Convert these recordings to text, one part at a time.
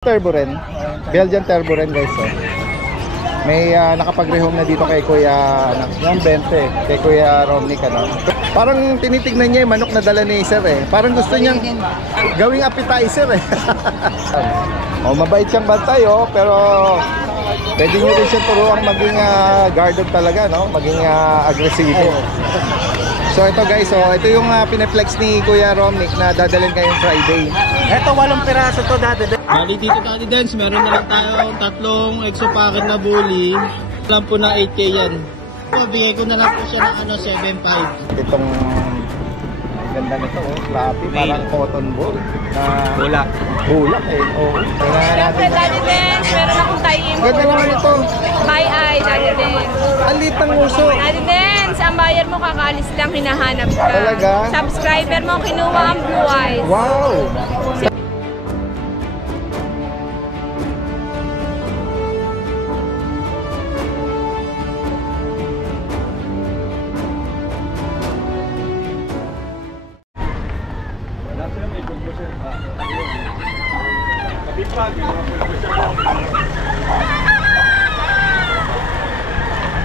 Turbo rin. Belgian turbo rin guys. Oh. May nakapag-rehome na dito kay Kuya yung 20 kay Kuya Romnick ano. Parang tinitignan niya yung manok na dala ni Sir eh. Parang gusto niyang gawing appetizer eh. Oh, mabait siyang bantay oh, pero pwede niyo rin siya turuang maging guard dog talaga no, maging agresibo. So ito guys, oh, ito yung pineflex ni Kuya Romnick na dadalhin ngayong Friday. Ito 8 piraso to dati. Bali dito Daddy Dance, meron na lang tayong tatlong exo packet na bully. Alam po na 8K yan. So, bigay ko na lang po siya ng 7.5. Itong ganda nito oh, fluffy, parang cotton ball na Bulak. bulak eh. Oh. Siyempre, Daddy Dance, meron akong tie-in. Ganda naman ito. Eye, Daddy Dance. Ang liit ng uso. Daddy Dance, ang buyer mo kakaalis lang, hinahanap ka. Talaga? Subscriber mo, kinuha ang blue eyes. Wow!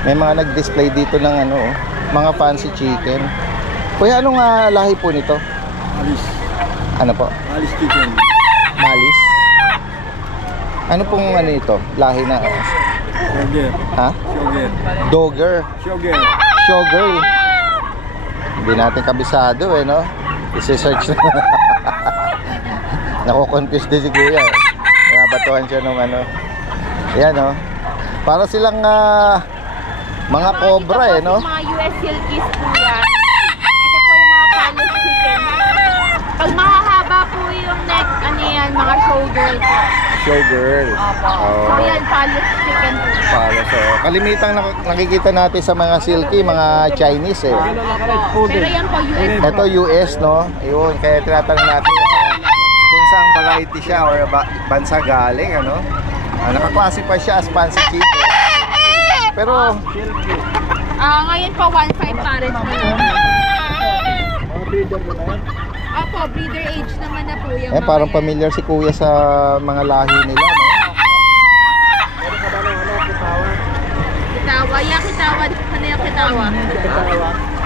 May mga nag-display dito ng ano, mga fancy chicken. Kuya, anong lahi po nito? Malis. Ano po? Malis chicken. Malis? Ano pong ano ito? Lahi na? Sugar. Ha? Sugar. Dogger. Sugar. Sugar. Hindi natin kabisado eh, no? I-search na. Nako-confuse din si Kuya eh. Nabatuhan siya nung ano. Ayan, no? Para silang mga cobra eh, no? Mga US Silkies po yan. Ito po yung mga palace chicken. Pag mahahaba po yung neck, ano yan, mga showgirl po. Showgirl. Opo. Oh. So yan, palace chicken po. Palos, oh. Kalimitang nakikita natin sa mga silky, mga Chinese eh. Pero yan po US. Ito US, no? Ayun, kaya tinatanong natin kung saan variety siya or bansa galing, ano? Naka-classify siya as fancy chicken. Pero ngayon po 1.5 pares na lang. Opo, breeder age naman na po yung parang mga yan. familiar si Kuya sa mga lahi nila, no? Kitawa. Yan, kitawa. Ano yung kitawa?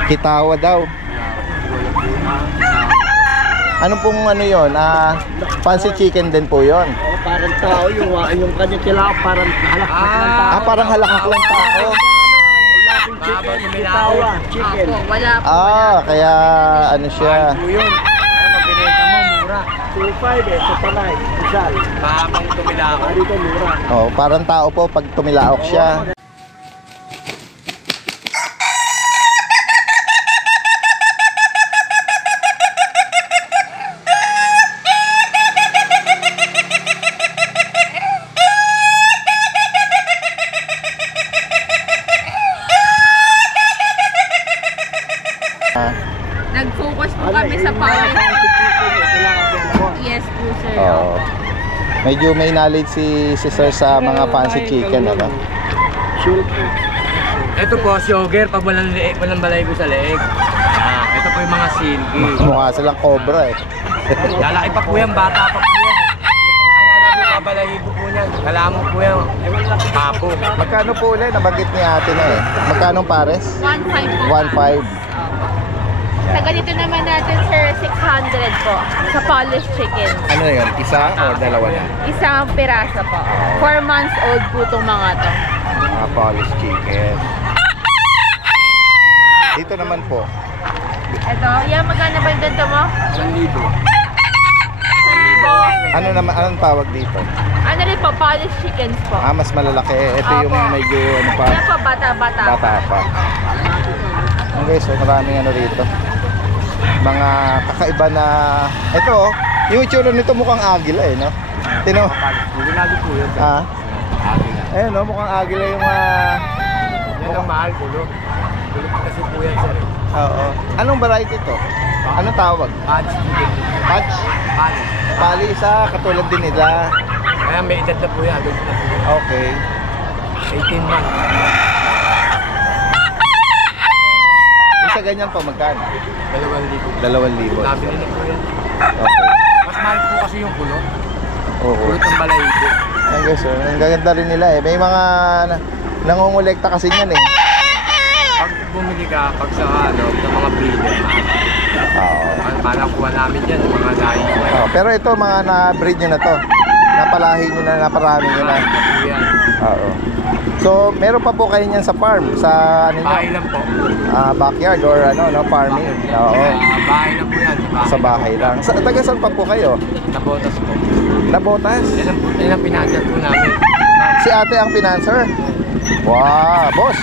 Kitawa daw. Ano pong ano yun? Fancy chicken din po yun. Parang tao yung kanyang kailangan parang halakak ng tao. Parang halakak lang tao. Chicken, kitawa, chicken. Opo, wala po. Kaya ano siya. Yun. Kaya pinita mo, mura. 2.5 eh, sa palay. Isal. Mahabang tumilaok. Dito mura. Oh, parang tao po pag tumilaok siya. Nag-focus po kami sa palace. Yes po, sir. Oh. Medyo may knowledge si Sir sa mga fancy chicken, ano? Ito po, sugar, pag walang balahibo sa leeg. Ito po yung mga silky. Mukha silang cobra eh. Lalaki pa po yan, bata pa po yan. Yung balahibo po niyan, kalamog po yan. Papo. Magkano po ulit? Nabanggit ni ate na eh. Magkano pares? 1.5 po. 1.5. Sa ganito naman natin, sir, 600 po. Sa polish chicken. Ano na yun? Isa o dalawa na? Isang piraso po. 4 months old po itong mga to. Mga Polish chicken. Dito naman po. Ito, yan, magkano ba yung ganito mo? 1,000. Ano naman, anong tawag dito? Ano rin po, polish chickens po. Mas malalaki. Ito yung Opo. medyo ano pa. Yan po, bata-bata. Bata pa. Okay, so maraming ano rito. Mga kakaiba na... Ito oh, yung itsura nito mukhang agila eh, no? Tino? Ginado po yun. Ayun no, mukhang agila yung Yan ang mahal, kulog. Kulog kasi po yan, sir. Oo. Anong variety ito? Anong tawag? Patch chicken. Patch? Patch. Pali isa, katulad din nila. Kaya may edad na po yan. Adult na po yan. Okay. 18 months. Isa ganyan po, magkano? 2,000. 2,000. Nabili na po yan. Okay. Mas mahal po kasi yung kulog. Oo. Pulot ng balahibo. Ayan guys, oh. Ang gaganda rin nila eh. May mga nangongolekta kasi niyan eh. Pag bumili ka, pag sa ano, ng mga breeder, Oo. parang kuha namin yan, mga lahi ko. Oh, pero ito mga na-breed nyo na to. Napalahi nyo na, naparami nyo na. Yan. Oo. So, meron pa po kayo niyan sa farm, sa ano nyo? Bahay lang po. Backyard or ano, no, farming. Oo. Bahay lang po yan. Sa bahay lang. Taga saan pa po kayo? Nabotas po. Nabotas? Yan ang pinadyan po namin. Si ate ang financer? Wow, boss!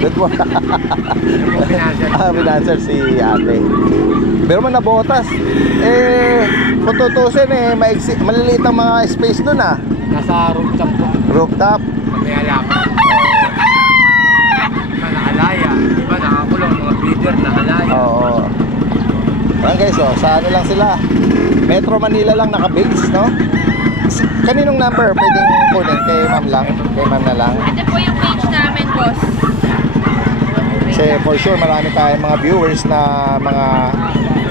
Good one. Yan po pinadyan. Financer si ate. Pero man nabotas. Kung tutusin maliliit ang mga space dun ah. Nasa rooftop po. Rooftop. May halaman. Iba nakalaya. Iba nakakulong. Mga breeder nakalaya. Oo. Ayan guys, oh, sa ano lang sila. Metro Manila lang naka-base, no? Kaninong number pwedeng kunin? Kay ma'am lang? Kay ma'am na lang? Ito po yung page namin, boss. Kasi for sure marami tayong mga viewers na mga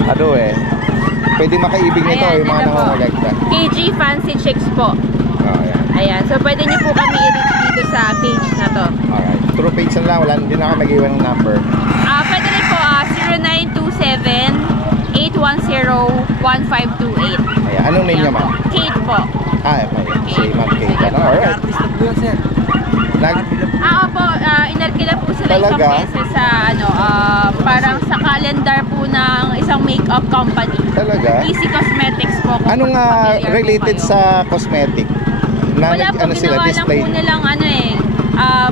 ano pwedeng makaibig nito Ayan, yung mga ito po. nangongolekta. KG Fancy Chicks po. Ayan. Ayan, so pwede niyo po kami i-reach dito sa page na to. Alright. True page na lang, wala din ako mag-iwan ng number. Pwede rin po 0927-810-1528. Ayan. Anong name niya, ma'am? Kate po. Okay. Si Ma'am Kate. Ano? Alright. Artist na po yan, sir. Opo, inarkila po sila isang Talaga? beses sa ano, parang sa calendar po ng isang makeup company. Talaga? Easy Cosmetics po. kung Anong familiar po related kayo. sa cosmetic? Na Wala po, ano sila, ginawa lang display? po nilang ano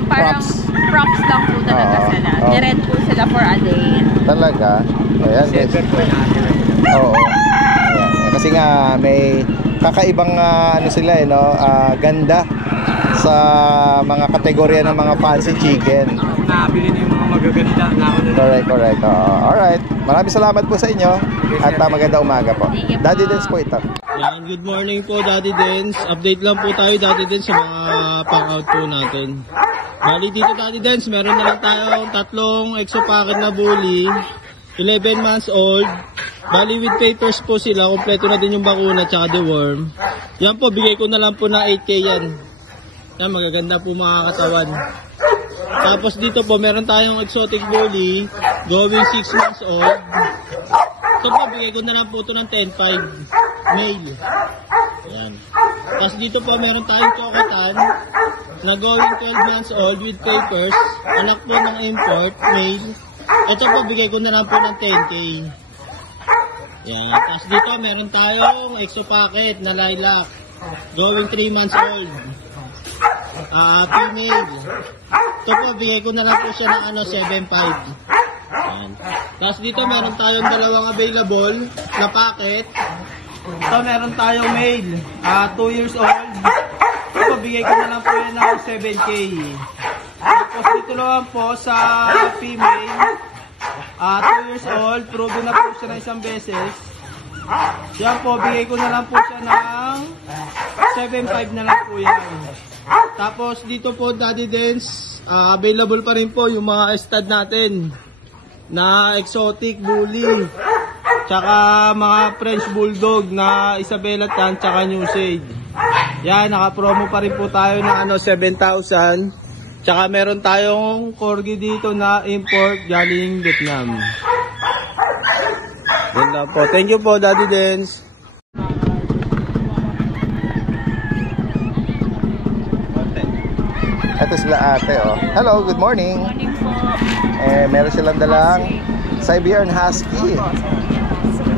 parang props lang po talaga Oo, sila. oo. Nirent po sila for a day. Talaga? Ayan guys. Silver po natin. Oo. Ayan. Kasi nga may kakaibang ano sila no, ganda sa mga kategorya ng mga fancy chicken. Nakabili na yung mga magaganda na ako na. Correct. Alright. Maraming salamat po sa inyo at magandang umaga po. Sige po. Daddy Dance po ito. Yan, good morning po Daddy Dens. Update lang po tayo Daddy Dens sa mga pang-out po natin. Bali dito Daddy Dens, meron na lang tayong tatlong exo packet na bully. 11 months old. Bali with papers po sila, kompleto na din yung bakuna tsaka deworm. Yan po, bigay ko na lang po na 8K yan. Yan, magaganda po mga katawan. Tapos dito po, meron tayong exotic bully, going 6 months old. Ito po, bigay ko na lang po ito ng 10.5 male. Ayan. Tapos dito po, meron tayong kokatan na going 12 months old with papers. Anak po ng import, male. Ito po, bigay ko na lang po ng 10K. Ayan. Tapos dito, meron tayong exo packet na lilac. Going 3 months old. Female. Ito po, bigay ko na lang po siya ng 7.5. Ayan. Tapos dito meron tayong dalawang available na packet. Ito meron tayong male, 2 years old. Ito, bigay ko na lang po yan ng 7K. Tapos dito naman po sa female, 2 years old, proven na po siya na isang beses. Yan po, bigay ko na lang po siya ng 7.5 na lang po yan. Tapos dito po Daddy Dens, available pa rin po yung mga stud natin na exotic bully, tsaka mga French bulldog na Isabela Tan tsaka New Shade. Yan, naka-promo pa rin po tayo ng 7,000. Tsaka meron tayong corgi dito na import galing Vietnam. Yan lang po. Thank you po Daddy Dens. Ito sila ate, oh. Hello, good morning. Morning po. Meron silang dalang Siberian Husky.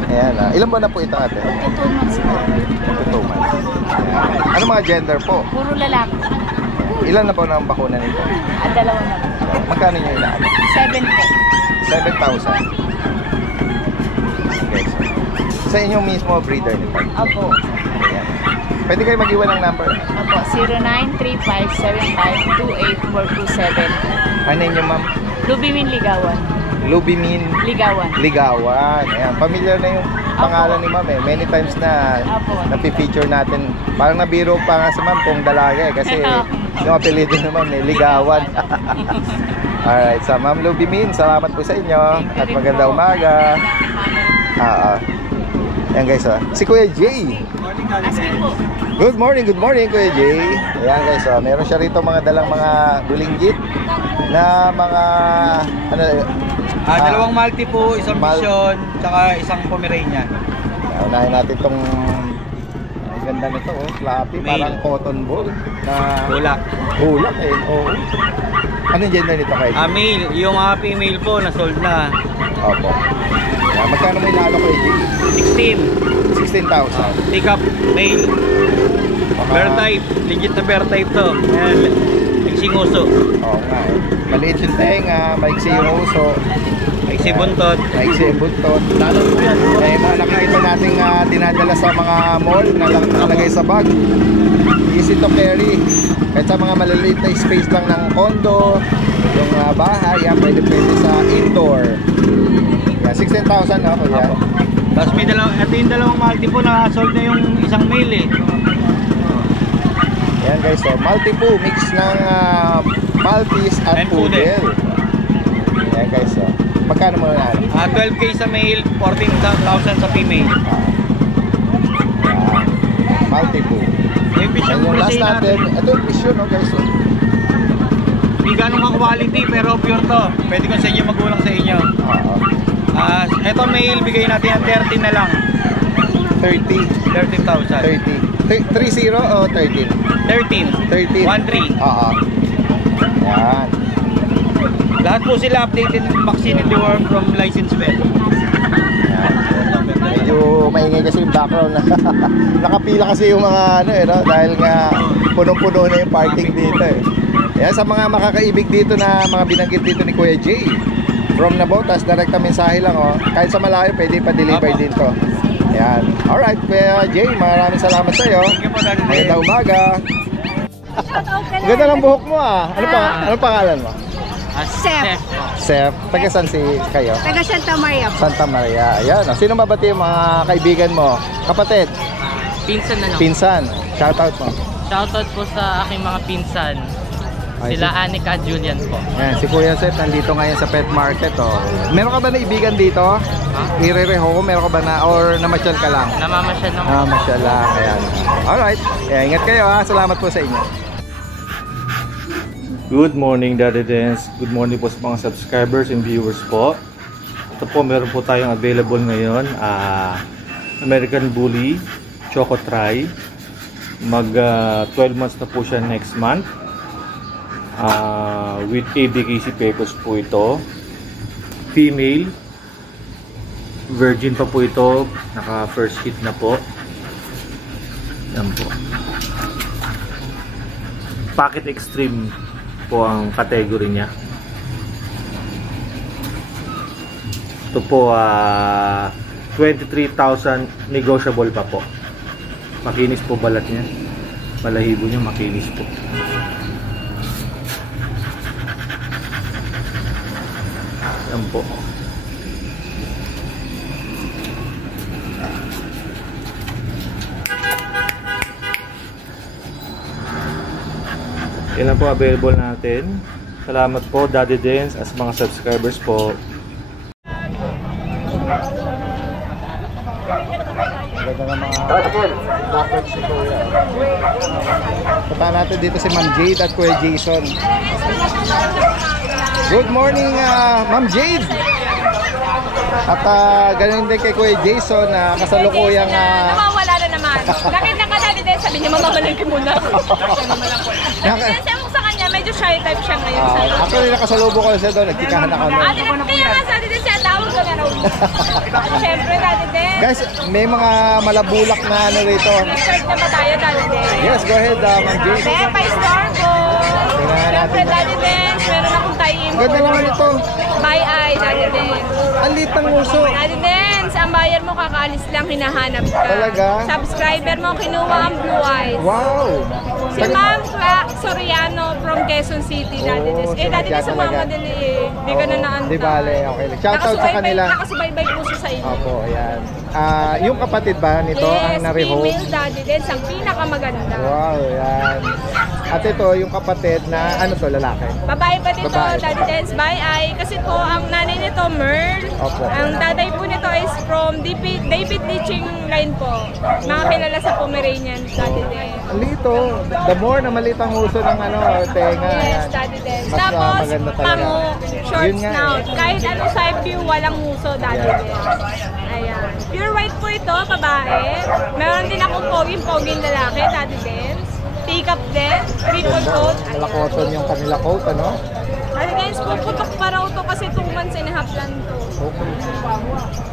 Ayan, ilan ba na po ito ate? 2 months po. 2 months. Ano mga gender po? Puro lalaki. Ilan na po na ang bakuna nito? Dalawa na po. Magkano nyo inaano? 7 po. 7,000. Okay, sa inyong mismo breeder nito. Opo. Ayan. Pwede kayo mag-iwan ng number. Opo, 0935752427. Ano nyo ma'am? Lubimin Ligawan. Lubimin Ligawan. Ligawan. Ayan, familiar na yung pangalan ni ma'am eh. Many times na Apo. napipicture natin. Parang nabiro pa nga sa ma'am kung dalaga eh. Kasi yung apelido na ma'am eh, Ligawan. Alright, so ma'am Lubimin, salamat po sa inyo. At maganda umaga. Ayan guys, si Kuya Jay. Asking po. Good morning, Kuya Jay. Ayan guys, meron siya rito mga dalang mga bulinggit na mga ano, Dalawang Malti po, isang Mal- Mission, tsaka isang Pomeranian. unahin natin tong ang ganda nito, fluffy, Male. parang cotton ball na Bulak. bulak eh. Oo. Anong gender nito kay? Male, yung female po, na-sold na. Opo. Ayan, magkano may nalo Kuya Jay? 16. 16,000. Pick up, male. Bear type, legit na bear type to. Ayan, tigsing uso. Oo nga eh. Maliit yung tenga, maiksi yung uso, Maiksi buntot. maiksi yung buntot. Eh, mga nakikita natin dinadala sa mga mall na lang nakalagay sa bag. Easy to carry. Kahit sa mga maliliit na space lang ng condo, yung bahay, pwede sa indoor. Yan, 16,000 na kuya. Tapos may ito yung dalawang Malti po, na-sold na yung isang male eh. Yan guys, multi-poo mix ng Maltese at And Poodle. Poodle. Yan guys, magkano mo na? 12K sa male, 14,000 sa female. Multi-poo. Yung fish Yan yung yung last natin. natin. Ito yung fish yun, guys. Hindi ganun ka-quality pero pure to. Pwede ko sa inyo magulang sa inyo. Oo. Ito male, bigay natin ang 13 na lang. 30. 13,000. 30 o 13? 13. 13. 1-3. Oo. Yan. Lahat po sila updated vaccine in the world from licensed vet. Yan. Medyo maingay kasi yung background. Nakapila kasi yung mga ano no? Dahil nga punong-puno na yung parking dito eh. Yan sa mga makakaibig dito na mga binanggit dito ni Kuya Jay. From Nabotas, direkta mensahe lang kahit sa malayo pwede pa-deliver Apo. dito. Yan. Alright, Kuya Jay, maraming salamat sa iyo. Thank you po, Daddy Dave. Magandang umaga. Shoutout ka Ganda ng buhok mo Ano pangalan mo? Sef. Sef. Taga saan kayo? Taga Santa Maria po. Santa Maria. Ayan. Sino mabati yung mga kaibigan mo? Kapatid? Pinsan na lang. Pinsan? Shoutout mo. Shoutout po sa aking mga pinsan. Sila Anika at Julian po. Ayan, si Kuya Sef nandito ngayon sa pet market. Meron ka ba na ibigan dito? Irereho ko? Meron ka ba na? Or namasyal ka lang? Namamasyal ng Namasyal lang. Ayan. Alright. Ingat kayo Salamat po sa inyo. Good morning, Daddy Dance. Good morning po sa mga subscribers and viewers po. Ito po, meron po tayong available ngayon. American Bully Choco Try. Mag 12 months na po siya next month. With ABKC papers po ito. Female. Virgin pa po ito. Naka first hit na po. Yan po. Pocket Extreme po ang category niya. Ito po 23,000 negotiable pa po. Makinis po balat niya. Balahibo niya makinis po. Yan po. Yan lang po available natin. Salamat po Daddy Dance as mga subscribers po. Ganda ng mga leopards si Kuya. Punta natin dito si Ma'am Jade at Kuya Jason. Good morning Ma'am Jade. At ganun din kay Kuya Jason na kasalukuyang Nawawala na naman. Nakita ka natin din, sabi niya mamamalangkin muna. Kasi mo sa kanya, medyo shy type siya ngayon. actually nakasalubo ko siya doon, nagtikahan na kami. Ate, kaya nga sa atin din siya, tawag ka na raw. Siyempre, dati din. Guys, may mga malabulak na ano rito. Start na ba tayo, dati din? Yes, go ahead Ma'am Jade. Kaya pa-store ko. Siyempre, dati din. Meron akong tie-in. Ganda naman ito. By eye, dati din. Ang liit ng uso. Dati din, sa bayar mo, kakaalis lang, hinahanap ka. Talaga? Subscriber mo, kinuha ang blue eyes. Wow! Si Ma'am Soriano from Quezon City, dati din. Dati din sa mama din eh. Hindi ka na naantay. Di bale, okay. Shoutout sa kanila. Nakasubaybay po siya sa inyo. Opo, ayan. Yung kapatid ba nito Yes, ang na-rehost? female daddy din, ang pinakamaganda. Wow, yan. At ito, yung kapatid na, ano to, lalaki? Babae pa dito, Babae. Daddy Dance by Eye. Kasi po, ang nanay nito, Merl. Opo. Ang tatay po nito is from David Leaching line po. Mga kilala sa Pomeranian, Daddy Dance. Lito, the more na maliit ang uso ng ano, tenga. Yes, yan. Daddy Dance. Mas, Tapos, maganda talaga. pango, short Yun nga snout. eh. Kahit anong side view, walang uso, Daddy Yeah. Dance. Ayan. Pure white po ito, babae. Meron din akong poging lalaki, Daddy Dance. Pick-up din, triple coat. Ayan. Malakoton yung kanila coat, ano? Daddy Dance, puputok pa raw to kasi 2 months and a half lang to. Okay.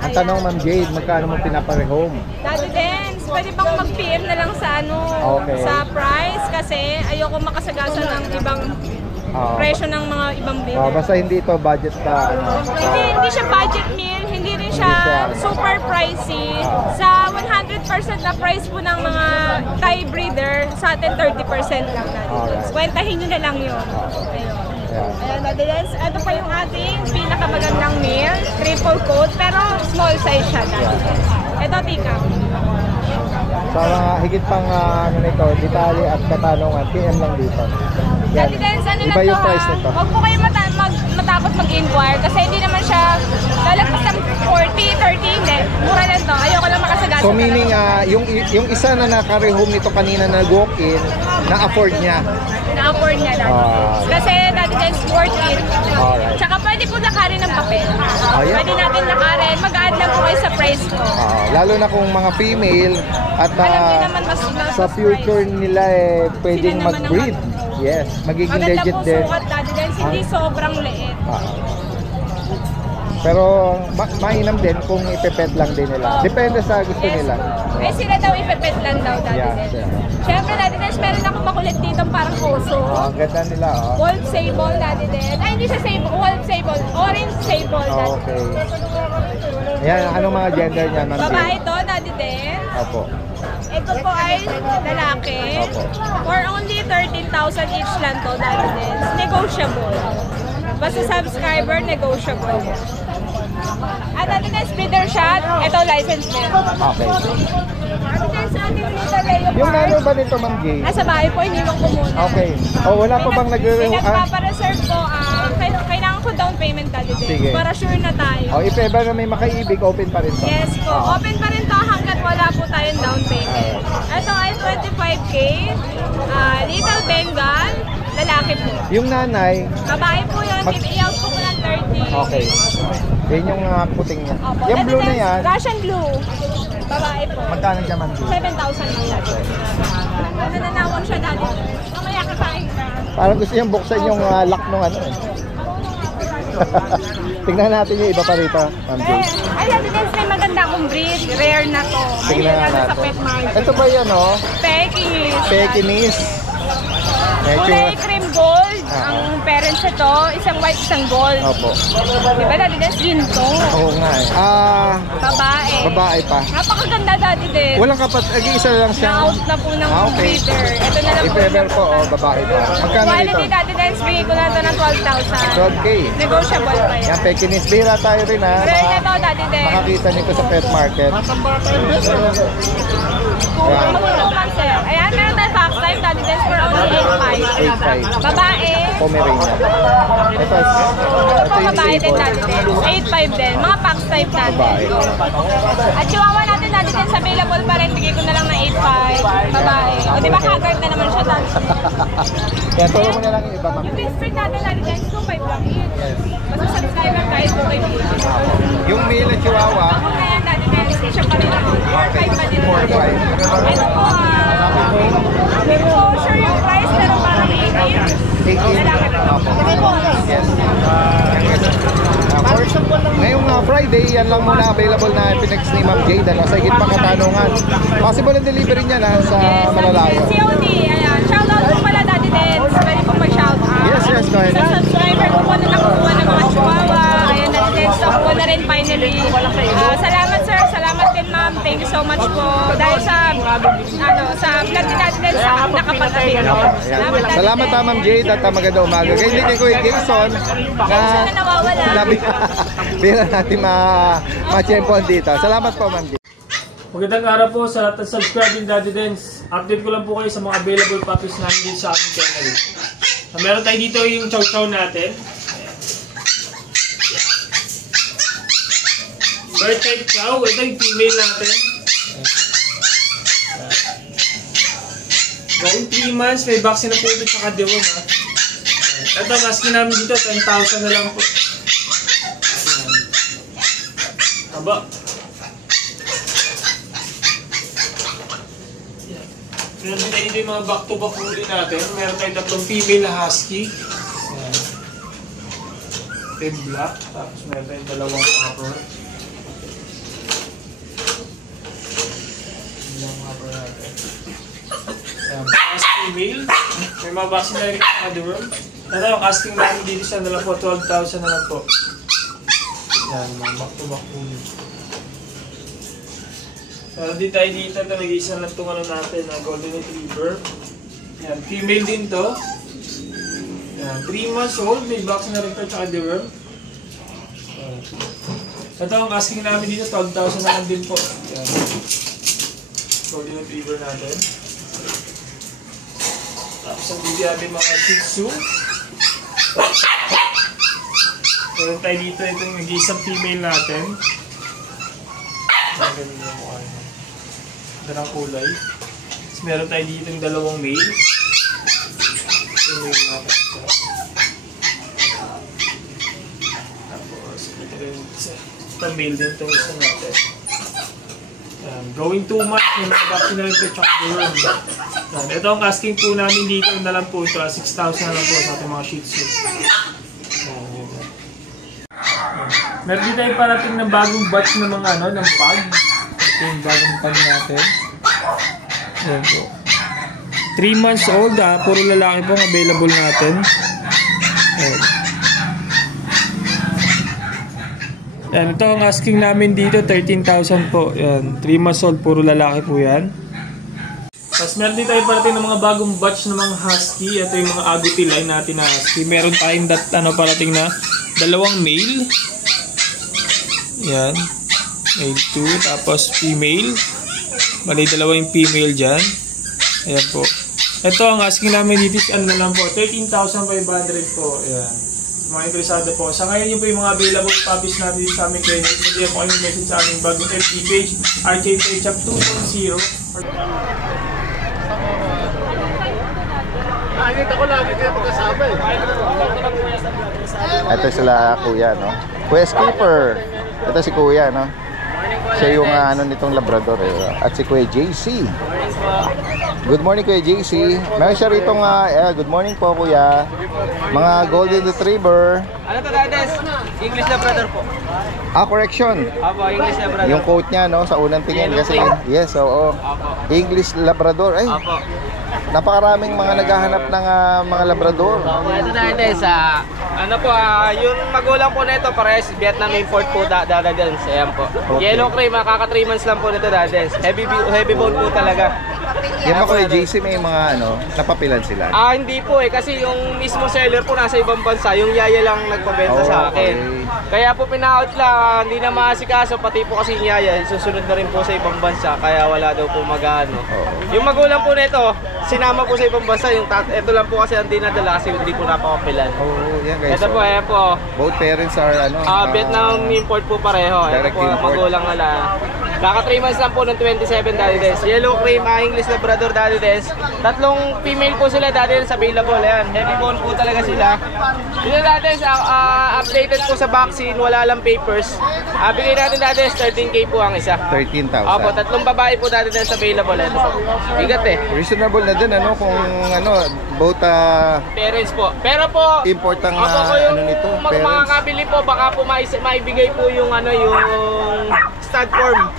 Ang tanong, Ma'am Jade, magkano mo pinaparehome? Daddy Dance, pwede bang mag-PM na lang sa Okay. sa price kasi ayoko makasagasan ng ibang presyo ng mga ibang bibig. Basta hindi ito budget ka, ano? Hindi siya budget meal, hindi rin siya super pricey. Sa 100% na price po ng mga Thai breeder, sa atin 30% lang. Alright. Kwentahin nyo na lang yun. Ayun. Ayan. Ayan, Daddy Dance, ito pa yung ating pinakamagandang meal, triple coat, pero small size siya, Daddy Dance. Ito, tika. Sa mga higit pang ano nito, detalye at katanungan, PM lang dito. Yan. Daddy Dance, ano Iba lang yung to, price ha? nito. Huwag po kayo matakot mag-inquire kasi hindi naman siya lalagpas ng 40, 30, hindi. Mura lang to. Ayoko lang makasagasan. So meaning, yung isa na naka-rehome nito kanina na walk-in, na-afford niya. Na-afford niya lang. Kasi Daddy Dance worth it. Alright. Tsaka pwede po lakarin ng papel. yeah. Pwede natin lakarin. Mag-add lang po kayo sa price ko. Lalo na kung mga female at Alam niyo naman mas sa future nila eh, pwedeng Sila naman ang mag-breed. Yes, magiging Maganda legit po din. sukat, Daddy Dance. Hindi sobrang liit. Pero mainam din kung ipepet lang din nila. Depende sa gusto Yes. nila. Eh sila daw ipepet lang daw, Daddy Yeah, Dance. yeah. Siyempre, Daddy Dance, meron akong makulit dito parang puso. Ang ganda nila, oh. Wolf Sable, Daddy Dance. Ay, hindi siya Sable. Wolf Sable. Orange Sable, Daddy Okay. Yan, anong mga gender niya, Ma'am Jade? Babae to, Daddy Dance. Opo. Ito po ay lalaki. Opo. For only 13,000 each lang to, Daddy Dance. Negotiable. Basta subscriber, negotiable. At Daddy Dance, breeder shot. Ito, license din. Okay. Daddy Dance, ating little leopard. Yung ano ba nito, Ma'am Jade? Nasa bahay po, iniwan ko muna. Okay. Wala pa bang May nagpapareserve po. Kailangan ko down payment, Daddy Dance. Sige. Para sure na tayo. If ever na may makaibig, open pa rin to. Yes po. Open pa rin to hanggat wala po tayong down payment. Ito ay 25K. Little Bengal. Lalaki po. Yung nanay, Babae po yun. I-out ko po ng 30. okay. Yan yung puting niya. Opo. Yung blue na yan, Russian blue. Babae po. magkano dyan, Ma'am Jade? 7,000 lang. Nananawag siya, Daddy. Mamaya kakain ka. Parang gusto niyang buksan yung lock nung ano eh. Tingnan natin yung iba pa rito, Ma'am Jade. Ay, Daddy Dance, may maganda akong breed. Rare na to. Tingnan May nga sa natin. pet market. Ito ba yan, oh? Pekis. Pekinese. Kulay cream gold. Ang parents ito, isang white, isang gold. Opo. Diba, Daddy Dance, ginto. Oo nga eh. Babae. Babae pa. Napakaganda, Daddy Dance. Walang isa lang siya. Na-out na po ng Okay. breeder. Ito na lang If po. ever po, babae pa. Magkano Quality, dito? Daddy Dance, bigay ko na ito ng 12,000. 12K. Negotiable pa yan. Yan, Pekinese. Bira tayo rin ha. Rare na to, Daddy Dance. Makakita nito sa pet market. Yan. Ayan, meron tayo fox type, Daddy Dance, for only 8,500. 8.5. Babae. Pomeranian. Ito Ito po yung babae din, sable. Daddy Dance. 8,500 din. Mga fox type natin. Babae. At chihuahua natin, Daddy Dance, available pa rin. Bigay ko na lang ng 8,500. Babae. O di ba haggard na naman siya, Daddy Dance? Yan, turo mo na lang yung iba, Ma'am. Yung big spread natin, Daddy Dance, 2,500 lang yun. Basta subscriber kahit 2,500. Yung male na chihuahua, Ako na yan, Daddy Dance. Hindi siya pa rin ako. 4,500 pa din. 4.5. Ito po, hindi ko sure yung price, pero parang 18. 18. Opo. Yes. Ngayong Friday, yan lang muna available na Pinex ni Ma'am Jade. Sa higit pang katanungan. Possible ang delivery niya na sa malalayo. COD, ayan. Shoutout po pala, Daddy Dance. Pwede po mag-shoutout. Yes, go ahead. Sa subscriber ko po na nakukuha ng mga chihuahua. Ayan, Daddy Dance. Nakuha na rin finally. Salamat, sir. Salamat din, ma'am. Thank you so much po. Dahil sa vlog ni Daddy Dance, nakapatabi. Salamat ha, Ma'am Jade, at maganda umaga. Kaya hindi kay Kuya Jason na nawawala. Bira natin ma-champion dito. Salamat po, Ma'am Jade. Magandang araw po sa lahat ng subscribing Daddy Dens. Update ko lang po kayo sa mga available puppies namin dito sa aming channel. Meron tayo dito yung chow chow natin. Bird type chow. Ito yung female natin. Going 3 months, may vaccine na po ito tsaka deworm ha. Ito, asking namin dito, 10,000 na lang po. Aba. Meron din tayo dito yung mga back-to-back huli natin. Meron tayo tatlong female na husky. Ayan. Red black. Tapos meron tayong dalawang copper. Dalawang copper natin. Ayan. Tapos female. May mga vaccine na rin sa deworm. Ito yung casting namin dito siya na lang po. 12,000 na lang po. Ayan. Mga back-to-back huli. Pero di tayo dito na nag-iisa lang itong ano natin na golden retriever. Yan, female din to. Yan, 3 months old, may vaccine na rin ito tsaka deworm. Ito ang asking namin dito, 12,000 na lang din po. Yan. Golden retriever natin. Tapos ang dito natin mga Shih Tzu. Meron tayo dito itong nag-iisang female natin. Ganun yung mukha niya. Ganda ng kulay. Tapos meron tayo dito yung dalawang male. Yung male natin siya. Tapos ito yung isa. Ito male din itong isa natin. Going 2 months, may mga vaccine na rin ito tsaka deworm. Ito ang asking po namin dito na lang po ito. 6,000 na lang po sa ating mga Shih Tzu. Meron din tayo parating ng bagong batch ng mga ano, ng pug. Ito yung bagong pug natin. Ayan po. 3 months old ha, puro lalaki po ang available natin. Ayan. Ayan, ito ang asking namin dito, 13,000 po. Ayan, 3 months old, puro lalaki po yan. Tapos meron din tayo parating ng mga bagong batch ng mga husky. Ito yung mga agouti line natin na husky. Meron tayong parating na dalawang male. Yan. Male 2. Tapos female. Bali dalawa yung female dyan. Ayan po. Ito ang asking namin dito. Ano na lang po. 13,500 po. Ayan. Mga interesado po. Sa ngayon yun po yung mga available puppies natin dito sa aming clinic. Pwede po kayong message sa aming bagong FB page. RJ Paychap 2.0. Nakikita ko lagi kayo magkasama eh. Ito sila kuya, no? Kuya Skipper. Ito si kuya, no? Siya yung ano nitong Labrador eh. At si Kuya JC. Good morning Kuya JC. Meron siya ritong, good morning po kuya. Mga golden retriever. Ano to, Dades? English Labrador po. Correction. Apo, English Labrador. Yung quote niya, no? Sa unang tingin kasi, yes, oo. English Labrador. Ay, Apo. napakaraming mga naghahanap ng mga Labrador. Ito Dades, ano po, yung magulang po nito, parehas Vietnam import po Dades. Ayan po. Okay. Yellow cream, kaka 3 months lang po nito Dades. Heavy bone po talaga. Yan ba Kuya JC, may mga ano, napapilan sila? Hindi po eh, kasi yung mismo seller po nasa ibang bansa, yung yaya lang nagpabenta sa akin. Kaya po pina-out lang, hindi na maasikaso, pati po kasi yung yaya, susunod na rin po sa ibang bansa, kaya wala daw po mag-ano. Yung magulang po nito, sinama po sa ibang bansa, ito lang po kasi ang dinadala kasi hindi po napakapilan. Yan guys. Ito po, ayan po. Both parents are ano? Vietnam import po pareho. Ito Direct po, import. magulang na lang. Kaka 3 months lang po ng 27 Daddy Dens. Yellow cream, English Labrador Daddy Dens. Tatlong female po sila Daddy Dens available. Ayan, heavy bone po talaga sila. Dito Daddy Dens, updated po sa vaccine, wala lang papers. Bigay natin Daddy Dens, 13K po ang isa. 13,000. Opo, tatlong babae po Daddy Dens available. Ito po. Bigat eh. Reasonable na din ano kung ano, both Parents po. Pero po, import ang ako yung ano nito, mga parents. makakabili po, baka po maibigay po yung ano, yung stud form.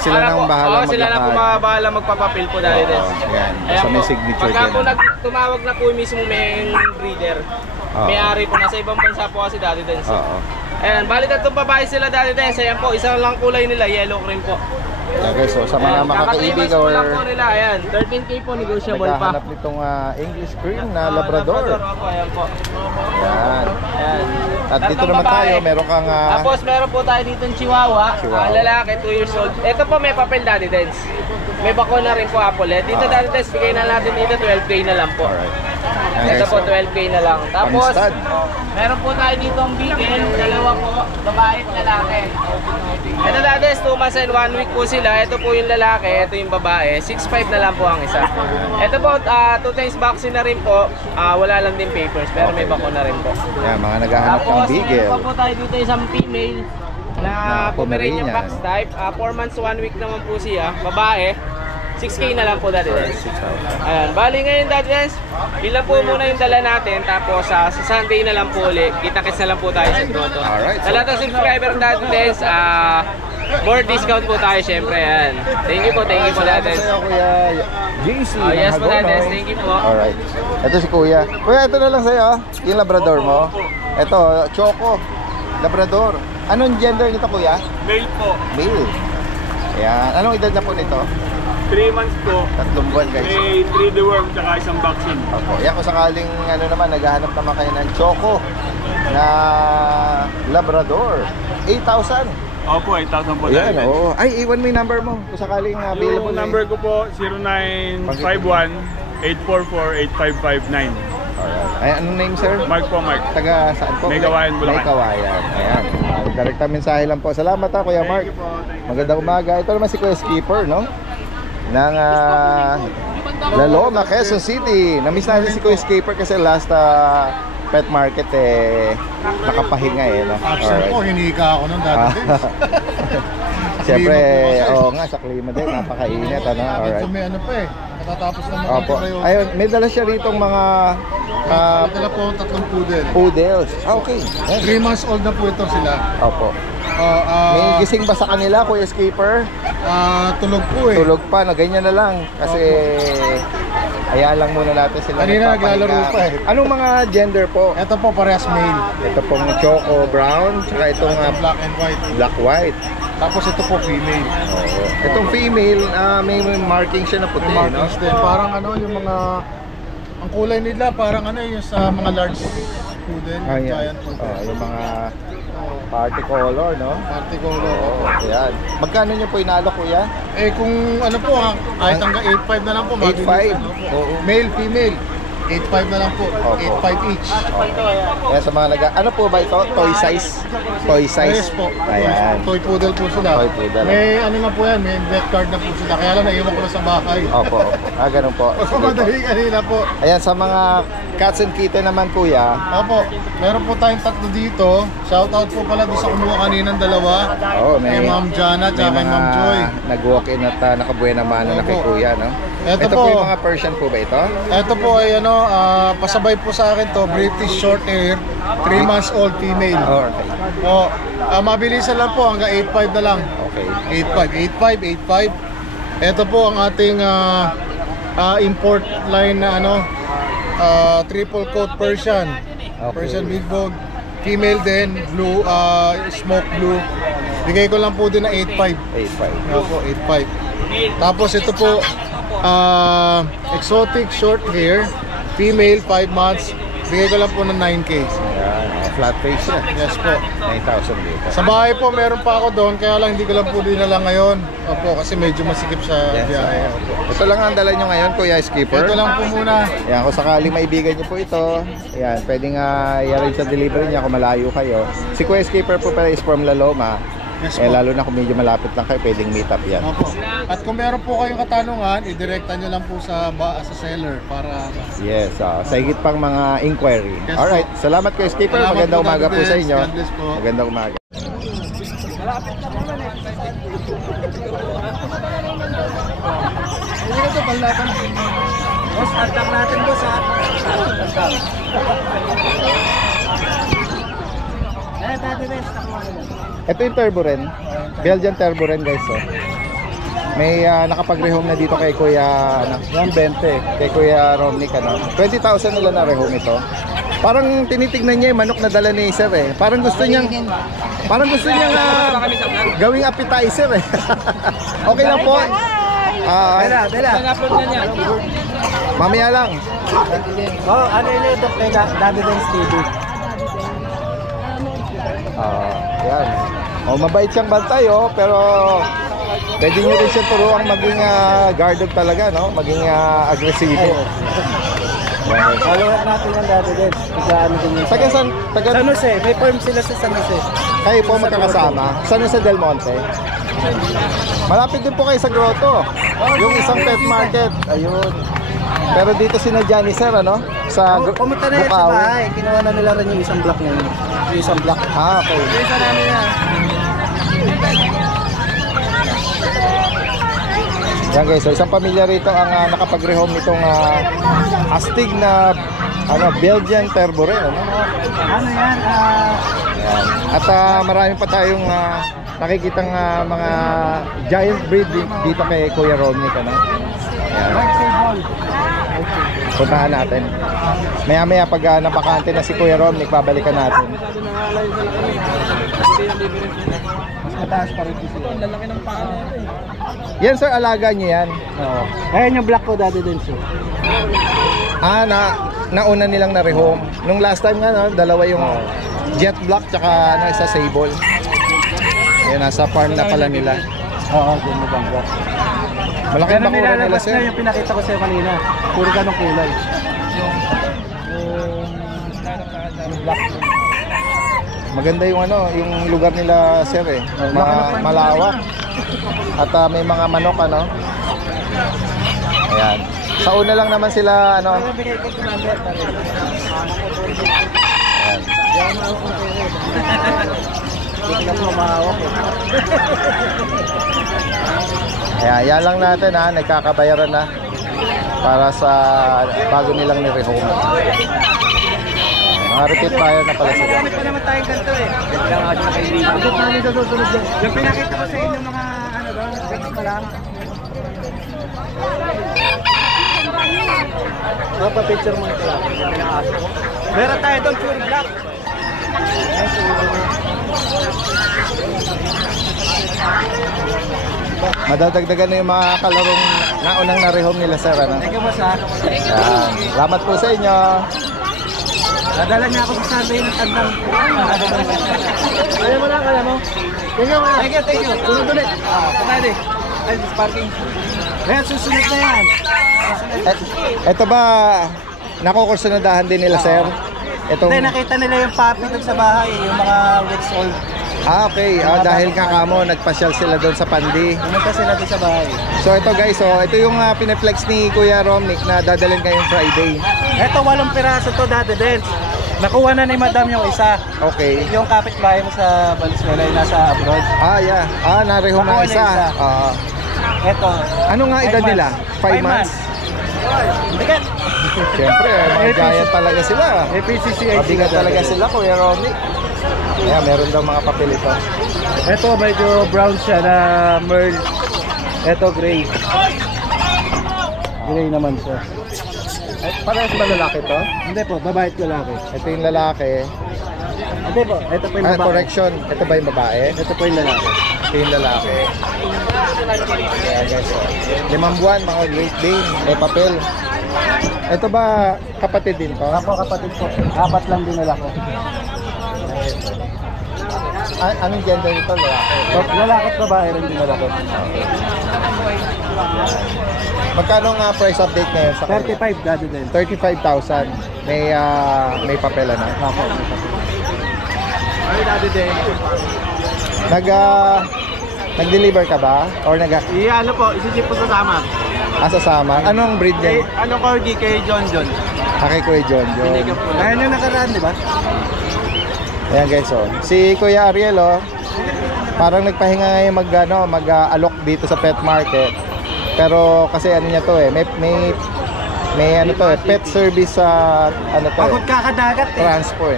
Sila nang bahala sila na po bahala magpapapil po dahil din. Yan, basta may signature Pagka din. po tumawag na po mismo may breeder. May-ari po, nasa ibang bansa po kasi dati din. Oo. Ayan, bali tatlong babae sila dati din. Ayan po, isa lang kulay nila, yellow cream po. Yeah, guys, so sa mga makakaibig or lang po nila, ayan. 13K po, negotiable pa. naghahanap nitong English cream na Labrador. Opo, ayan po. Yan. Ayan. At dito Tatlong naman babae. tayo, meron kang Tapos meron po tayo dito ng Chihuahua. Chihuahua. Lalaki, 2 years old. Ito po may papel daddy dens. May bakuna rin po Apple. Dito daddy dens, bigay na natin dito 12K na lang po. Yan, Ito guys, po so, 12K na lang. Tapos Amistad. meron po tayo dito ang bigel, dalawa po, babae at lalaki. Ito daddy dens, 2 months and 1 week po sila. Ito po yung lalaki, ito yung babae. 6'5 na lang po ang isa. Ito po 2 times vaccine na rin po. Wala lang din papers pero may bakuna rin po. yan, mga naghahanap ng Tapos, bigel. meron pa po tayo dito isang female na Pomeranian Pomeranian. Fox type. 4 months, 1 week naman po siya. Babae. 6K na lang po dati. Ayan, bali ngayon dati guys, ilan po muna yung dala natin. Tapos sa Sunday na lang po ulit. Kita-kits na lang po tayo sa grotto. Alright, Sa lahat ng subscriber dati guys, more discount po tayo syempre. Ayan. Thank you po dati. Salamat sa'yo, Kuya JC. Oh, yes po Hagonoy. dati. Thank you po. Alright. Ito si Kuya. Kuya, ito na lang sa'yo. Yung Labrador mo. Ito, Choco. Labrador. Anong gender nito, Kuya? Mail po. Male. Ayan. Anong edad na po nito? 3 months po. 3 buwan, guys. May 3 deworm tsaka isang vaccine. Opo. Yan kung sakaling naghahanap naman kayo ng Choco na Labrador. 8,000. Opo, 8,000 po. Ayan, oo. Ay, iwan mo yung number mo. Kung sakaling available. Yung number ko po, 0951-844-8559. Alright. Ay, anong name, sir? Mark po, Mark. Taga saan po? May Kawayan, Bulacan. May Kawayan. Ayan. Direkta mensahe lang po. Salamat ha, Kuya Mark. Magandang umaga. Ito naman si Kuya Skipper, no? Ng Laloma, Quezon City. Namiss natin si Kuya Skipper kasi last pet market nakapahinga no? Absent po, hinika ako nung dati din. Siyempre, Klima po kasi. oo nga, sa klima din, napakainit, ano? Alright. So may ano pa natatapos na Opo. Ayun, may dala siya ritong mga Dala po ang 3 poodle. poodles. Okay. Ayan. 3 months old na po ito sila. Opo. May gising ba sa kanila, Kuya Skipper? Tulog po Tulog pa, na ganyan na lang. Kasi, hayaan lang muna natin sila. Kanina nagpapahinga. naglalaro pa Anong mga gender po? Ito po parehas male. Ito pong Choco Brown, saka itong Black and white. Black White. Tapos ito po female. Oo. Itong female, may marking siya na puti, no? Markings din. Parang yung mga ang kulay nila parang yung sa mga large poodle, Ayan. giant poodle. Yung mga party color, no? Party color. Oo, ayan. Magkano nyo po inalok, Kuya? Kung po kahit hanggang 8.5 na lang po. 8.5? mabilis, Oo. Male, female. 8.5 na lang po. Opo. 8.5 each. Kaya sa mga ano po ba ito? Toy size? Toy size? Yes po. Ayan. Toy poodle po sila. Toy poodle. May na po yan, may vet card na po sila. Kaya lang naiwan ko na sa bahay. Opo. Ganun po. O madali kanina po. Ayan, sa mga cats and kitten naman, Kuya. Opo, meron po tayong 3 dito. Shoutout po pala doon sa kumuha kaninang 2. Kay Ma'am Jana at kay Ma'am Joy. Nag-walk-in at nakabuena mano na kay Opo. Kuya, no? Ito po po. yung mga Persian po ba ito? Ito po ay pasabay po sa akin to, British short hair, 3 months old female. Oh, okay. Mabilisan lang po, hanggang 8.5 na lang. Okay. 8.5. Ito po ang ating import line na triple coat Persian. Okay. Persian Big Bone. Female din, blue, smoke blue. Bigay ko lang po din na 8.5. 8.5. Opo, 8.5. Tapos ito po, exotic short hair, female, 5 months. Bigay ko lang po ng 9K. Ayan, flat face siya. Yes po. 9,000 dito. Sa bahay po, meron pa ako doon, kaya lang hindi ko lang po dinala ngayon. Opo, kasi medyo masikip sa Yes, biyahe. ito lang ang dala nyo ngayon, Kuya Skipper. Ito lang po muna. Ayan, kung sakaling maibigan nyo po ito, ayan, pwedeng i-arrange sa delivery niya kung malayo kayo. Si Kuya Skipper po pala is from Laloma. Yes po. Lalo na kung medyo malapit lang kayo, pwedeng meet up yan. Opo. At kung meron po kayong katanungan, idirekta nyo lang po sa seller para Yes, sa higit pang mga inquiry. Yes, Alright, salamat Kuya Skipper. Salamat Magandang po, umaga Dad po sa Des. inyo. God bless po. Magandang umaga. Ito yung Turbo Ren. Belgian Turbo Ren, guys. May nakapag-rehome na dito kay Kuya yung 20, kay Kuya Romnick, 20,000 nila na rehome ito. Parang tinitignan niya yung manok na dala ni sir eh. Parang gusto niyang gawing appetizer eh. Okay lang po. Na-upload na niya. Mamaya lang. Oh, ano yun ito? Daddy Dance TV. Yan. Mabait siyang bantay pero pwede nyo rin siya turuang maging guarded talaga, no? Maging agresibo. Follow-up natin ang Daddy Dance. Ano din yun? San Jose, may form sila sa San Jose. kayo po magkakasama? San Jose del Monte? Malapit din po kayo sa Grotto. Yung isang pet market. Ayun. Pero dito sinadya ni sir, ano? Sa Pumunta na yan sa bahay. Kinuha na nila rin yung isang block na yun. Yung isang block. Okay. Isa namin yan. Yan guys, so isang pamilya rito ang nakapag-rehome nitong astig na Belgian Terboren, ano? Ano yan? Yan. At marami pa tayong nakikitang mga giant breed dito kay Kuya Romnick, ano? Yan. Puntahan natin. Maya-maya pag napakante na si Kuya Romnick, babalikan natin. Mataas pa rin sila. Lalaki ng paa nito eh. Yan sir, alaga niyo yan? Oo. Ayan yung black ko dati din sir. Nauna nilang na-rehome. Nung last time nga, no, dalawa yung jet black tsaka isa sable. Yan, nasa farm na pala nila. Oo, ganun bang black. Malaki ang bakura nila sir. Yung pinakita ko sa'yo kanina. Puro ganong kulay. Yung black. Maganda yung yung lugar nila sir eh. Malawak. At may mga manok, ano. Ayan. Sa una lang naman sila Ayan. Ayan, yan lang natin nagkakabayaran na para sa bago nilang ni-rehome. Mga repeat buyer na pala sila. Gamit pa naman tayong ganito eh. Yung pinakita ko sa inyo mga doon, ganito pa lang. Pa-picture mo ito lang. Meron tayo doon, pure black. Madadagdagan na yung mga kalarong naunang na-rehome nila sir, ano? Thank you, boss ha. Ayan. Salamat po sa inyo. Nadala niya ako sa Sunday ng tandang. Ayaw mo lang, kaya mo. Thank you. Sunod ulit. Pagkali. Ay, parking. Ayan, susunod na yan. Ito ba, nakukursunadahan din nila sir? Hindi, nakita nila yung puppy doon sa bahay, yung mga weeks old. Okay. Dahil kakamo, nagpasyal sila doon sa Pandi. Pumunta sila doon sa bahay. So ito guys, ito yung pineflex ni Kuya Romnick na dadalhin ngayong Friday. Ito, 8 piraso to, Daddy Dance. Nakuha na ni Madam yung isa. Okay. Yung kapitbahay mo sa Valenzuela, yung nasa abroad. Yeah. Narehome na isa. Ito. Ano nga edad nila? 5 months? Bigat. Siyempre, mga giant talaga sila. APCCI. Mabigat talaga sila, Kuya Romnick. Ayan, meron daw mga papel ito. Ito, medyo brown siya na merl. Ito, gray. Gray naman siya. Parehas ba lalaki to? Hindi po, babae at lalaki. Ito yung lalaki. Hindi po, ito po yung babae. Correction. Ito ba yung babae? Ito po yung lalaki. Ito yung lalaki. Ayan guys. 5 buwan, mga Great Dane. May papel. Ito ba kapatid din to? Ako, kapatid po. 4 lang din lalaki. Anong gender nito? Lalaki? Lalaki at babae rin din lalaki. Magkano nga price update ngayon sa kanila? 35, Daddy din. 35,000. May papel na. Ako. Ay, Daddy din. Nag-deliver ka ba? Or Ano po, isisip po sa sama. Sasama? Anong breed niya? Ano corgi kay John John? Kay Kuya John. Ayan yung nakaraan, di ba? Ayan guys, si Kuya Ariel, parang nagpahinga ngayon mag-alok dito sa pet market. Pero kasi niya to may pet service sa Pagod kakadagat transpo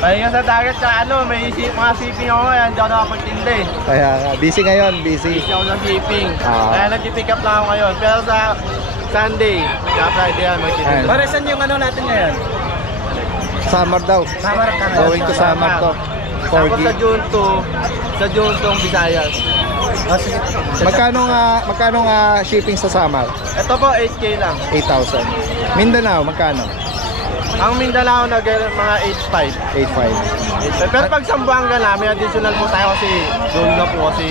Ayun sa dagat sa may mga shipping ako ngayon, hindi ako nakapagtindi. Kaya busy ngayon, busy ako sa shipping. Ah. Kaya nag-pick up lang ako ngayon. Pero sa Sunday, sa Friday yan, magtitindi. Para saan yung natin ngayon? Summer daw. Going to summer to. Tapos Corgi. sa June 2 Visayas. Magkano shipping sa summer? Ito po 8K lang. 8,000. Mindanao, magkano? Ang Mindanao mga 8.5. 8,500. Pero pag Zamboanga na, may additional po tayo kasi doon na po kasi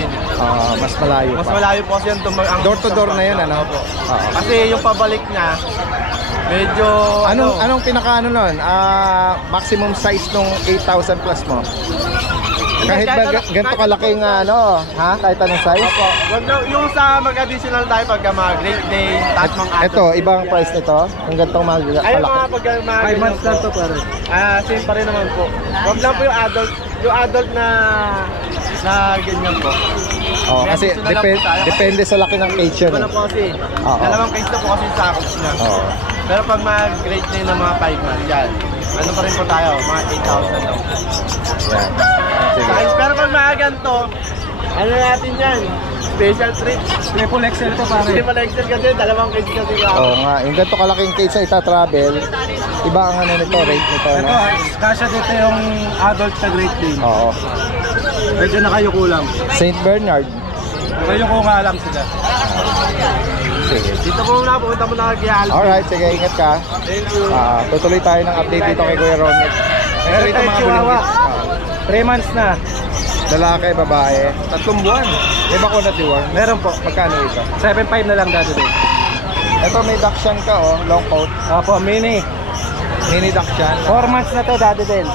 Mas malayo mas pa. malayo po kasi yung ang Door to door na yun, ano? po. Oo. Kasi yung pabalik niya, medyo Anong pinaka nun? Maximum size nung 8,000 plus mo? Kahit ba ganito kalaking kahit anong size? Opo. Wag na, yung sa mag-additional tayo pagka mga Great Day, tapos mga Ito, ibang price nito? Yung ganitong Ay, malaki. mga pagka mga 5 months lang to pare. Same pa rin naman po. Wag lang po yung adult na ganyan po. Oh, May kasi additional lang po tayo. depende sa laki ng cage yun. Ito na po kasi, Oo. dalawang case na po kasi sa sakop na. Oo. Pero pag mga Great Day na mga 5 months, yan. Ano pa rin po tayo, mga 8,000 lang. Yan. Sige. Pero pag mga ganito, ano natin yan? Special treat. Triple XL to pare. Triple XL kasi, dalawang case kasi ka. Oo nga, yung ganito kalaking cage na ita-travel, iba ang nito, rate nito. Ito, kasya dito yung adult sa Great Day. Oo. Medyo nakayuko lang. St. Bernard. Nakayuko nga lang sila. Sige. Dito po muna, pupunta mo na kay Alvin. Alright, sige, ingat ka. Thank you. Tutuloy tayo ng update dito kay Kuya Ronnie. Meron Ito tayong mga Chihuahua. bulinggit. 3 months na. Lalaki, babae. 3 buwan. May bakuna tiwar. Meron po. Magkano ito? 7.5 na lang dati din. Ito may Dachshund ka, long coat. Opo, mini. Mini Dachshund. 4 months na to dati din.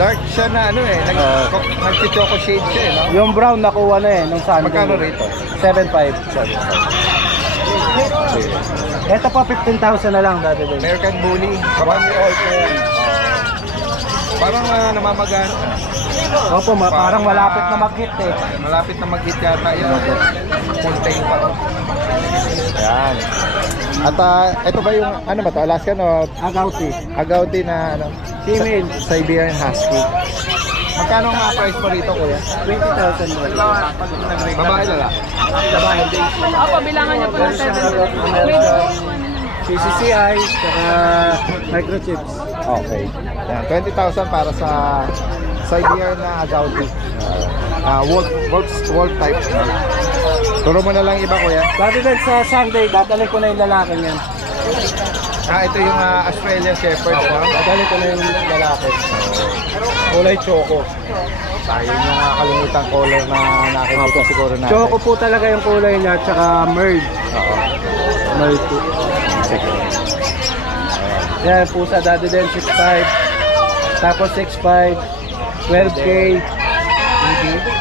Dark siya na nag-choco shade siya, no? Yung brown nakuha na nung Sunday. Magkano rito? 7.5. Sige. Ito po 15,000 na lang dati din. American Bully. 1 year old na yan. Parang namamagana. Opo, parang malapit na mag-hit eh. Malapit na mag-hit yata yun. Contain pa. Yan. At ito ba yung, ano ba to? Alaskan o Agouti. Agouti na Female. Siberian Husky. Magkano ang price mo rito, kuya? 20,000 doon. Babae lalaki. Opo, bilangan niyo po ng 7. CCCI, saka microchips. Okay. Yan, 20,000 para sa Siberian na Agouti. Wolf type. Turo mo na lang iba, kuya. Dati din sa Sunday, dadalhin ko na yung lalaki niyan. Ito yung Australian Shepherd. Dadalhin ko na yung lalaki. Kulay choco. Tayo yung nakakalimutan color na nakikita siguro natin. Choco po talaga yung kulay niya, tsaka merge. Oo. Merge po. Sige. Yan, pusa dati din, 6.5. Tapos 6.5. 12K.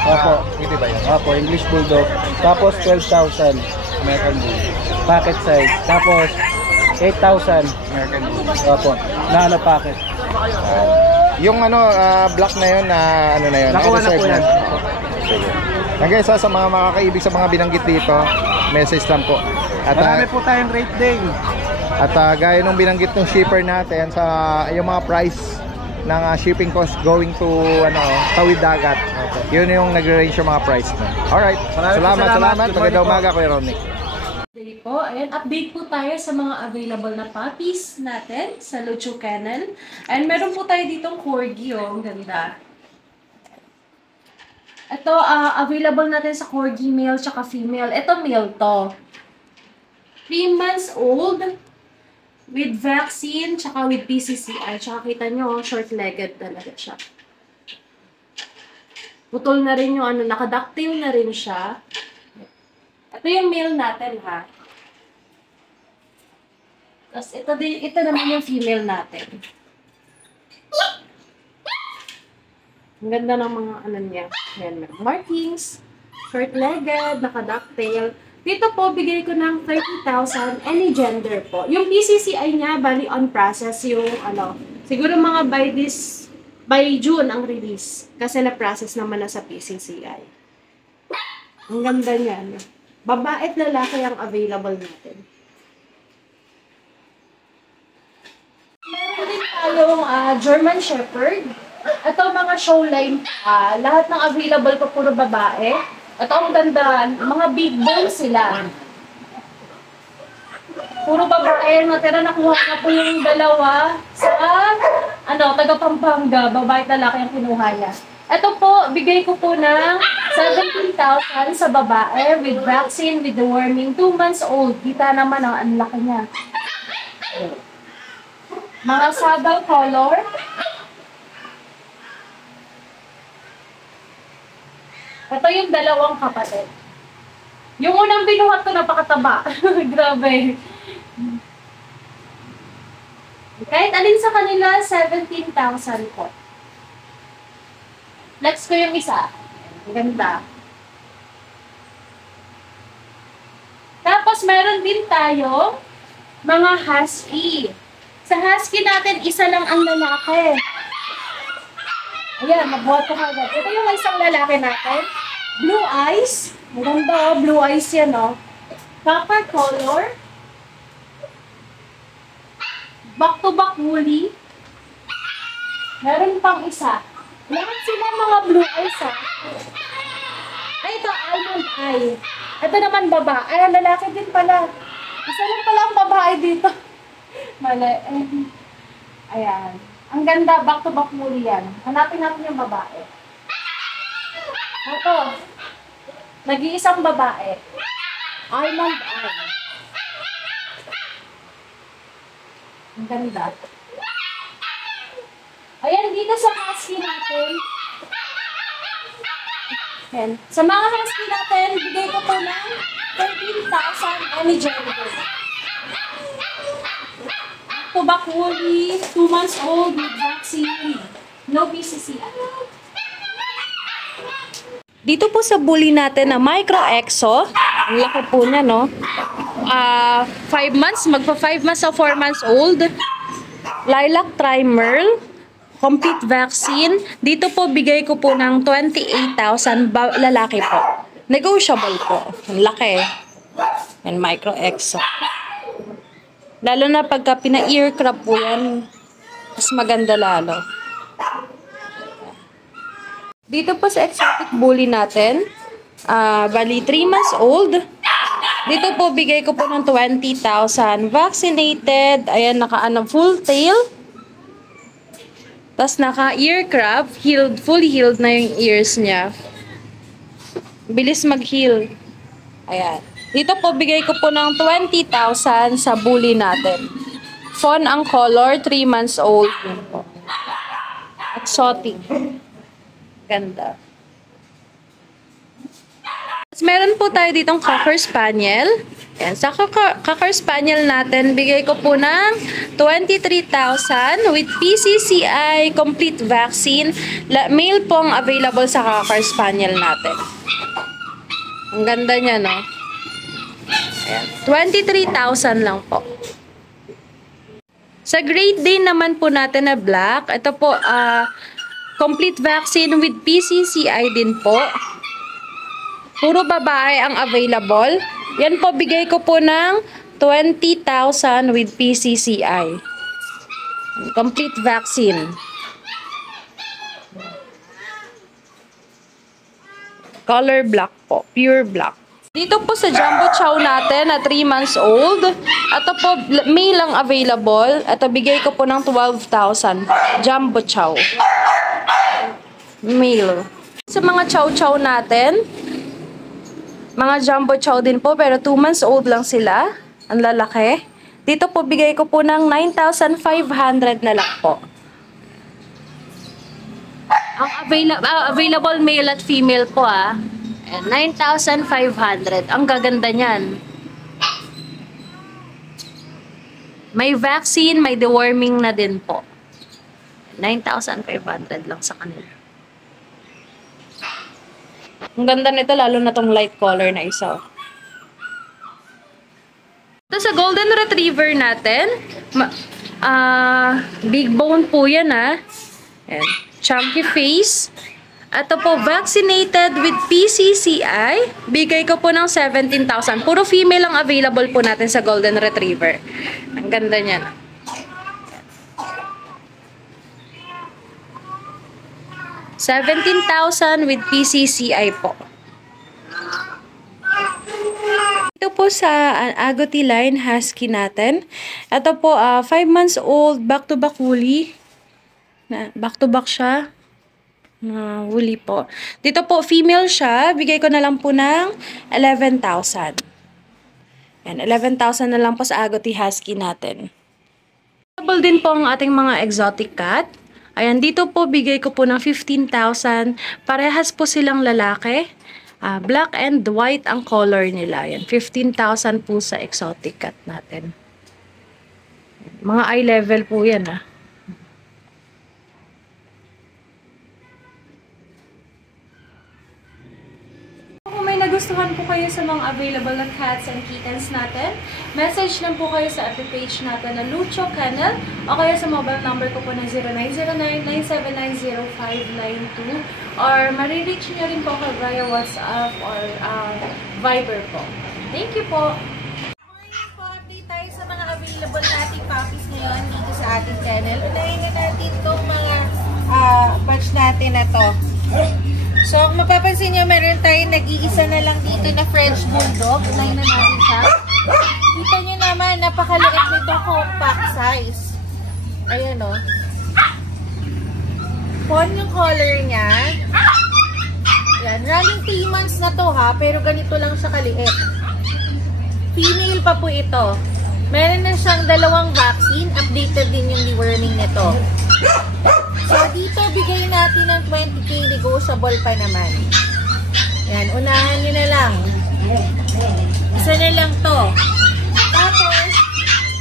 Opo. Hindi ba yun? Opo, English Bulldog. Tapos 12,000. American Bully. Packet size. Tapos 8,000. American Bully. Opo. Na packet. Yung black na yun, ano na yun? Nakuha na po yan. Sige. Hanggang sa mga makakaibig sa mga binanggit dito, message lang po. At Marami po tayong Great Day. At gaya nung binanggit ng shipper natin sa yung mga price ng shipping cost going to Tawid Dagat. Yun yung nag-range yung mga price nun. Alright. Salamat. Magandang umaga, Kuya Ronnie. Today po, ayan, update po tayo sa mga available na puppies natin sa Lucho Kennel. And meron po tayo ditong Corgi, ang ganda. Ito, available natin sa Corgi male tsaka female. Ito male to. 3 months old. With vaccine, tsaka with PCCI. Tsaka kita nyo, short-legged talaga siya. Putol na rin yung nakadactyl na rin siya. Ito yung male natin, ha. Tapos ito naman yung female natin. Ang ganda ng mga niya. Ayan, markings, short-legged, nakadactyl. Dito po, bigay ko ng 30,000, any gender po. Yung PCCI niya, bali on process yung siguro mga by June ang release. Kasi na-process naman na sa PCCI. Ang ganda niya. Babae at lalaki ang available natin. Meron din tayong German Shepherd. Ito mga show line pa. Lahat ng available po puro babae. Ito ang ganda. Mga big bones sila. Puro babae. Natira nakuha na po yung dalawa sa taga Pampanga, babae at lalaki ang kinuha niya. Ito po, bigay ko po ng 17,000 sa babae with vaccine, with deworming, 2 months old. Kita naman ang laki niya. Mga saddle color. Ito yung dalawang kapatid. Yung unang binuhat ko, napakataba. Grabe. Kahit alin sa kanila, 17,000 po. Next ko yung isa. Ang ganda. Tapos, meron din tayo mga husky. Sa husky natin, isa lang ang lalaki. Ayan, magbuhat ko agad. Ito yung isang lalaki natin. Blue eyes. Maganda, blue eyes yan, no? Copper color. Back-to-back woolly. Meron pang isa. Lahat sila mga blue eyes, ha? Ay, ito, almond eye. Ito naman babae. Ay, lalaki din pala. Isa lang pala ang babae dito. Mali. Ayan. Ang ganda, back-to-back muli yan. Hanapin natin yung babae. Ito. Nag-iisang babae. Almond eye. Ang ganda. Ayan, dito sa husky natin. Ayan. Sa mga husky natin, bigay ko po ng 13,000 any gender. Back woolly, 2 months old with vaccine, no PCC. Dito po sa bully natin na Micro Exo, ang laki po niya, no? 5 months, magpa 5 months o 4 months old. Lilac Tri-Merle, complete vaccine. Dito po, bigay ko po ng 28,000, lalaki po. Negotiable po. Ang laki. Yan, Micro Exo. Lalo na pagka pina-ear crop po yan, mas maganda lalo. Dito po sa exotic bully natin, bali 3 months old. Dito po, bigay ko po ng 20,000. Vaccinated, ayan, full tail. Tapos naka-ear crop, healed, fully healed na yung ears niya. Bilis mag-heal. Ayan. Dito po, bigay ko po ng 20,000 sa bully natin. Fawn ang color, 3 months old. Yun po. Exotic. Ganda. Tapos meron po tayo ditong Cocker Spaniel. Yan. Sa Cocker Spaniel natin, bigay ko po ng 23,000 with PCCI, complete vaccine. Male po ang available sa Cocker Spaniel natin. Ang ganda niya, no? Ayan. 23,000 lang po. Sa Great Dane naman po natin na black, ito po, complete vaccine with PCCI din po. Puro babae ang available. Yan po, bigay ko po ng 20,000 with PCCI. Complete vaccine. Color black po. Pure black. Dito po sa Jumbo Chow natin na 3 months old. Ito po, male lang available. Ito, bigay ko po ng 12,000. Jumbo Chow. Male. Sa mga Chow Chow natin, mga Jumbo Chow din po, pero 2 months old lang sila. Ang lalaki. Dito po, bigay ko po ng 9,500 na lang po. Ang available male at female po, 9,500. Ang gaganda niyan. May vaccine, may deworming na din po. 9,500 lang sa kanila. Ang ganda nito, lalo na tong light color na isa. Ito sa Golden Retriever natin, big bone po yan, Ayan. Chunky face. Ito po, vaccinated with PCCI. Bigay ko po ng 17,000. Puro female ang available po natin sa Golden Retriever. Ang ganda niyan. $17,000 with PCCI po. Ito po sa Agouti line, husky natin. Ito po, 5 months old, back-to-back woolly. Back to back siya. Woolly po. Dito po, female siya. Bigay ko na lang po ng 11,000. Yan, 11,000 na lang po sa Agouti Husky natin. Available din po ang ating mga exotic cat. Ayan, dito po bigay ko po ng 15,000. Parehas po silang lalaki. Black and white ang color nila. Ayan, 15,000 po sa exotic cat natin. Mga eye level po yan Kung may nagustuhan po kayo sa mga available na cats and kittens natin, message lang po kayo sa FB page natin na Lucho Kennel o kaya sa mobile number ko po na 0909-979-0592 or marireach nyo rin po ako via WhatsApp or Viber po. Thank you po! Ngayon po, update tayo sa mga available nating puppies ngayon dito sa ating kennel. Unahin na natin itong mga batch natin na to. So, kung mapapansin nyo, meron tayong nag-iisa na lang dito na French Bulldog. Unahin na natin siya. Kita nyo naman, napakaliit nito compact size. Ayan o. Pawn yung color niya. Ayan, running 3 months na to ha, pero ganito lang siya kaliit. Female pa po ito. Meron na siyang 2 vaccine. Updated din yung deworming nito. So, dito bigay natin ng 20k, negotiable pa naman. Yan, unahan nyo na lang. Isa na lang to. Tapos,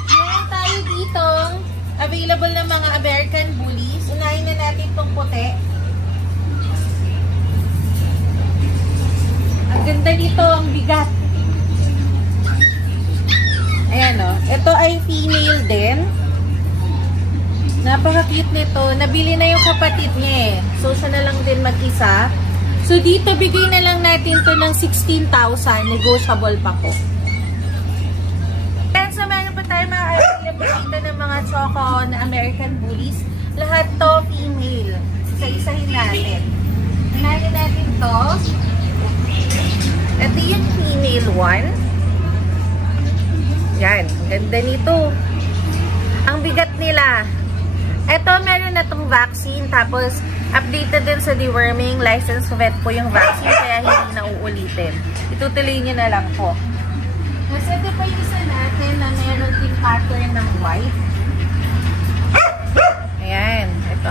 meron tayo ditong available na mga American Bullies. Unahin na natin itong puti. Ang ganda nito, ang bigat. Ayan o. Ito ay female din. Napaka-cute nito. Nabili na yung kapatid niya eh. So, siya na lang din mag-isa. So, dito bigay na lang natin to ng 16,000. Negotiable pa po. And so, meron pa tayo mga available dito ng mga choco na American Bullies. Lahat to female. Isa-isahin natin. Unahin natin to. Ito yung female one. Yan. Ganda nito. Ang bigat nila. Ito, meron na itong vaccine. Tapos, updated din sa deworming. Licensed vet po yung vaccine. Kaya hindi na uulitin. Itutuloy nyo na lang po. Kasi ito pa yung isa natin na meron din pattern ng white. Ayan. Ito.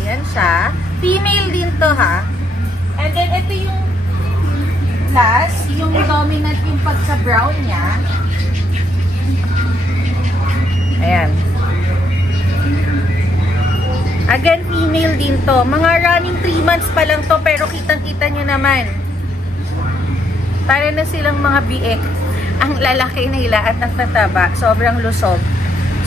Ayan siya. Female din to ha. And then, ito yung last. Yung dominant yung pagka-brown niya. Ayan. Again, female din to. Mga running 3 months pa lang to, pero kitang-kita nyo naman. Para na silang mga biek. Ang lalaki nila at ang tataba. Sobrang lusog.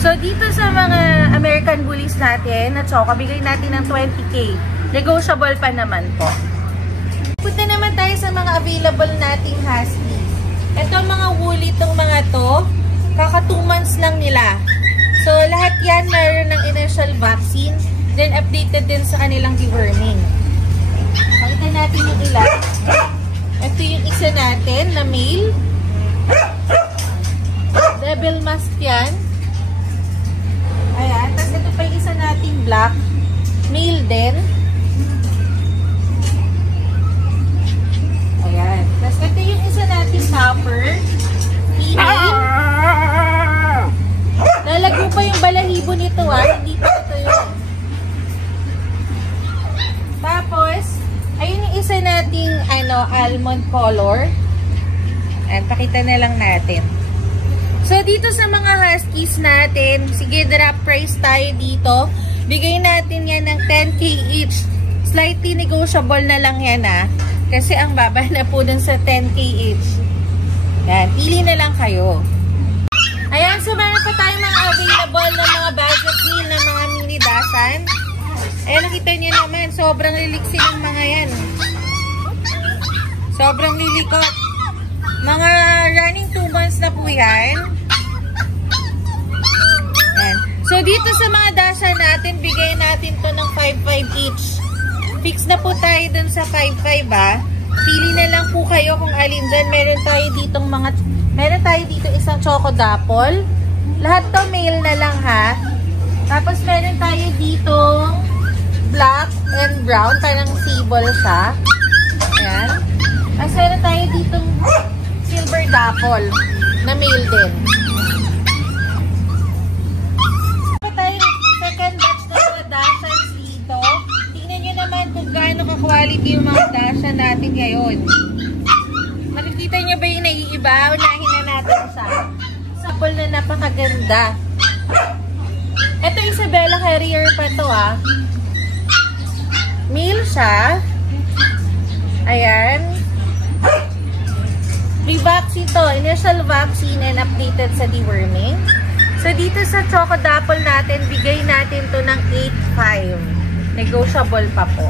So, dito sa mga American Bullies natin, na choco, bigay natin ng 20k. Negotiable pa naman po. Punta naman tayo sa mga available nating husky. Ito mga woolly itong mga to. Kaka 2 months lang nila. So, lahat yan meron ng initial vaccine. Then, updated din sa kanilang deworming. Pakita natin yung ilan. Ito yung isa natin na male. Devil mask yan. Ayan. Tapos, ito pa yung isa nating black. Male din. Ayan. Tapos, ito yung isa nating topper. Female. Lalago pa yung balahibo nito hindi pa ito yun. Tapos, ayun yung isa nating almond color. Ayan, pakita na lang natin. So, dito sa mga huskies natin, sige, drop price tayo dito. Bigay natin yan ng 10k each. Slightly negotiable na lang yan kasi ang baba na po dun sa 10k each. Yan, pili na lang kayo. Ayan, so meron pa tayong mga available na mga budget meal na mga mini dasan. Ayan, nakita niyo naman, sobrang liliksi ng mga yan. Sobrang lilikot. Mga running 2 months na po yan. Ayan. So, dito sa mga dasan natin, bigay natin to ng 5-5 each. Fix na po tayo dun sa 5-5 Pili na lang po kayo kung alin dyan. Meron tayo dito isang choco dapple. Lahat to male na lang ha. Tapos meron tayo ditong black and brown. Parang sable siya. Ayan. Tapos meron tayo ditong silver dapple na male din. Second batch na mga Dachshunds dito. Tingnan nyo naman kung gaano ka-quality yung mga Dachshund natin ngayon. Makikita nyo ba yung naiiba? Unahin na natin siya. Sapol na napakaganda. Ito Isabella Carrier pa to ah. Male siya. Ayan. Free vaccine to. Initial vaccine and updated sa deworming. So, dito sa Choco Dapple natin, bigay natin to ng 8.5. Negotiable pa po.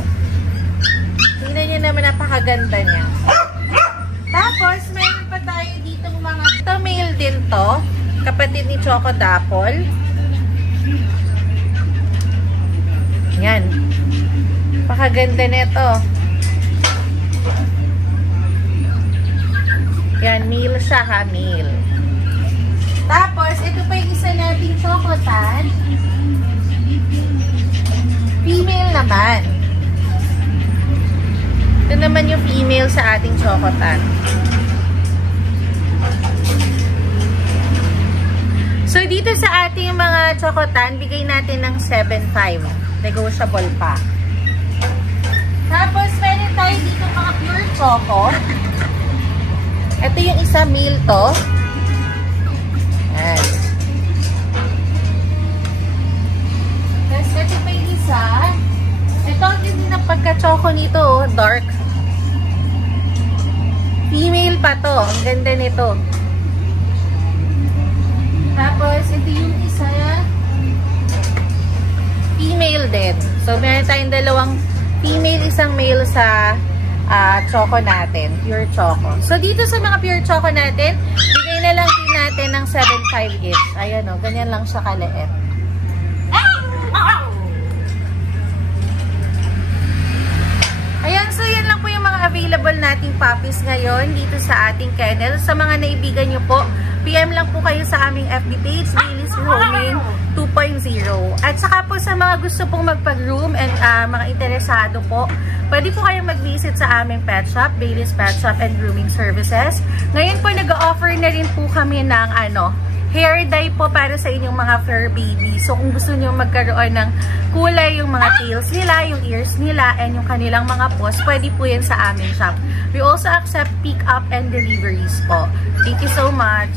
Tingnan nyo naman, napakaganda niya. Tapos, mayroon pa tayo dito mga... Ito, male din to. Kapatid ni Choco Dapple. Yan. Napakaganda nito. Yan, male siya ha, male. Tapos, ito pa yung isa nating Chocotan. Female naman. Ito naman yung female sa ating Chocotan. So, dito sa ating mga Chocotan, bigay natin ng 7.5. Negotiable pa. Tapos, meron tayo dito mga pure Choco. Ito yung isa male to. Ayan. Tapos, ito pa yung isa. Ito ang hindi ng pagka-choco nito, oh, dark. Female pa to. Ang ganda nito. Tapos, ito yung isa. Female din. So, meron tayong dalawang female, isang male sa choco natin. Pure choco. So, dito sa mga pure choco natin, bigay na lang din natin ng 7.5 each. Ayan o, ganyan lang siya kaliit. Ayan, so yan lang po yung mga available nating puppies ngayon dito sa ating kennel. Sa mga naibigan nyo po, PM lang po kayo sa aming FB page, Bailey's Grooming 2.0. At saka po sa mga gusto pong magpag-groom and mga interesado po, pwede po kayong mag-visit sa aming pet shop, Bailey's Pet Shop and Grooming Services. Ngayon po, nag-offer na rin po kami ng hair dye po para sa inyong mga fur baby. So, kung gusto nyo magkaroon ng kulay yung mga tails nila, yung ears nila, and yung kanilang mga paws, pwede po yan sa aming shop. We also accept pick-up and deliveries po. Thank you so much!